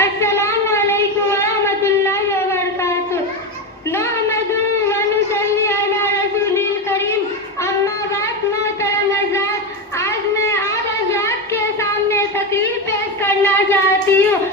السلام علیکم ورحمۃ اللہ وبرکاتہ۔ نحمده ونصلی علی رسول الکریم، اما بعد محترم حضرات، آج میں آپ حضرات کے سامنے تقریر پیش کرنا چاہتی ہوں۔